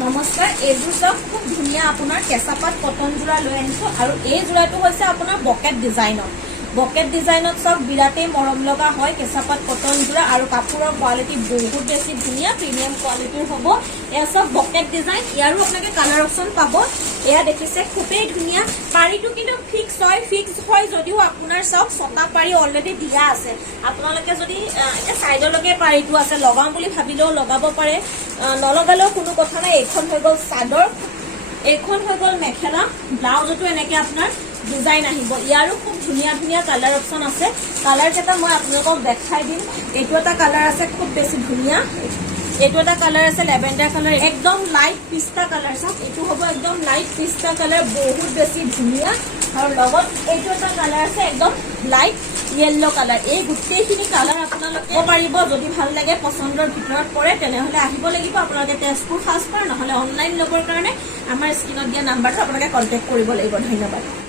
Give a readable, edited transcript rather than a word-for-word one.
নমস্কাৰ, এইযোৰ চাওক খুব ধুনীয়া আপোনাৰ কেঁচাপাত কটন যোৰা লৈ আনিছো আৰু এই যোৰাটো হৈছে আপোনাৰ বকেট ডিজাইনত। বকেট ডিজাইনত চাওক বিৰাটেই মৰম লগা হয় কেঁচাপাত কটন যোৰা আৰু কাপোৰৰ কোৱালিটি বহুত বেছি ধুনীয়া প্ৰিমিয়াম কোৱালিটিৰ হ'ব। এয়া চাওক বকেট ডিজাইন, ইয়াৰো আপোনালোকে কালাৰ অপশ্যন পাব। এয়া দেখিছে খুবেই ধুনীয়া। পাৰীটো কিন্তু ফিক্স হয় যদিও আপোনাৰ চাওক ছটা পাৰী অলৰেডি দিয়া আছে। আপোনালোকে যদি এতিয়া চাইডলৈকে পাৰীটো আছে লগাম বুলি ভাবিলেও লগাব পাৰে, নলগালেও কোনো কথা নাই। এইখন হৈ গ'ল চাদৰ, এইখন হৈ গ'ল মেখেলা, ব্লাউজতো এনেকে আপোনাৰ ডিজাইন আহিব। ইয়াৰো খুব ধুনীয়া ধুনীয়া কালাৰ অপশ্যন আছে। কালাৰ কেইটা মই আপোনালোকক দেখাই দিম। এইটো এটা কালাৰ আছে খুব বেছি ধুনীয়া, এইটো এটা কালাৰ আছে লেভেণ্ডাৰ কালাৰ, একদম লাইট পিস্তা কালাৰ। চাওক এইটো হ'ব একদম লাইট পিস্তা কালাৰ, বহুত বেছি ধুনীয়া। আৰু লগত এইটো এটা কালাৰ আছে একদম লাইট য়েল্লো কালাৰ। এই গোটেইখিনি কালাৰ আপোনালোকে পাৰিব। যদি ভাল লাগে পচন্দৰ ভিতৰত পৰে তেনেহলে আহিব লাগিব আপোনালোকে তেজপুৰ সাজপাৰ, নহলে অনলাইন ল'বৰ কাৰণে আমাৰ স্ক্ৰীনত দিয়া নাম্বাৰটো আপোনালোকে কণ্টেক্ট কৰিব লাগিব। ধন্যবাদ।